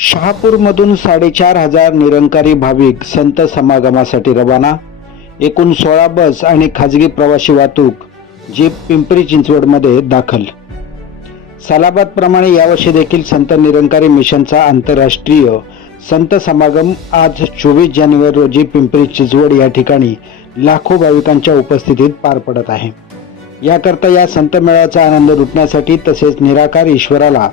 शहापूरमधून साडेचार हजार निरंकारी भाविक संत समागमासाठी रवाना. एकूण सोळा बस आणि खाजगी प्रवासी वाहतूक जीप पिंपरी चिंचवडमध्ये दाखल. सालाबादप्रमाणे यावर्षी देखील संत निरंकारी मिशनचा आंतरराष्ट्रीय संत समागम आज चोवीस जानेवारी रोजी पिंपरी चिंचवड या ठिकाणी लाखो भाविकांच्या उपस्थितीत पार पडत आहे. याकरता या संत मेळ्याचा आनंद लुटण्यासाठी तसेच निराकार ईश्वराला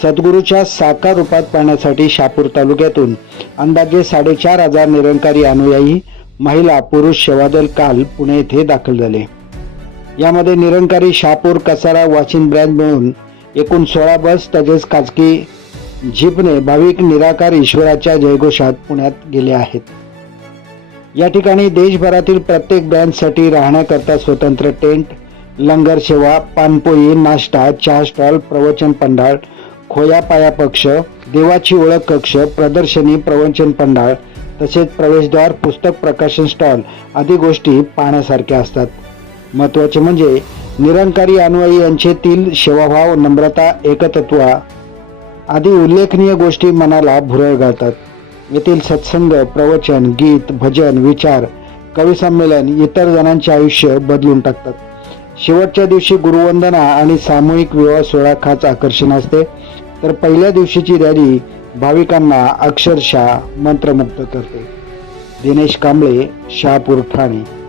सद्गुरूच्या साकार रूपात पाहण्यासाठी शापूर तालुक्यातून अंदाजे साडेचार हजार निरंकारी अनुयायी महिला पुरुष सेवादल काल पुणे येथे दाखल झाले. यामध्ये निरंकारी शापूर कसारा वाशिम ब्रँच मिळून एकूण सोळा बस तसेच खाजगी जीपने भाविक निराकार ईश्वराच्या जयघोषात पुण्यात गेले आहेत. या ठिकाणी देशभरातील प्रत्येक ब्रँचसाठी राहण्याकरता स्वतंत्र टेंट लंगर सेवा पानपोई नाश्ता चहा स्टॉल प्रवचन पंडाळ खोया पाया पक्ष देवाची ओळख कक्ष प्रदर्शनी प्रवचन पंडाळ तसेच प्रवेशद्वार पुस्तक प्रकाशन स्टॉल आदी गोष्टी पाहण्यासारख्या असतात. महत्त्वाचे म्हणजे निरंकारी अनुयायी यांचेतील सेवाभाव नम्रता एकतत्व आदी उल्लेखनीय गोष्टी मनाला भुरळ घालतात. येथील सत्संग प्रवचन गीत भजन विचार कविसंमेलन इतर जणांचे आयुष्य बदलून टाकतात. शेवटच्या दिवशी गुरुवंदना आणि सामूहिक विवाह सोहळा खास आकर्षण असते. तर पहिल्या दिवशीची रॅली भाविकांना अक्षरशः मंत्रमुग्ध करते. दिनेश कांबळे शहापूर ठाणे.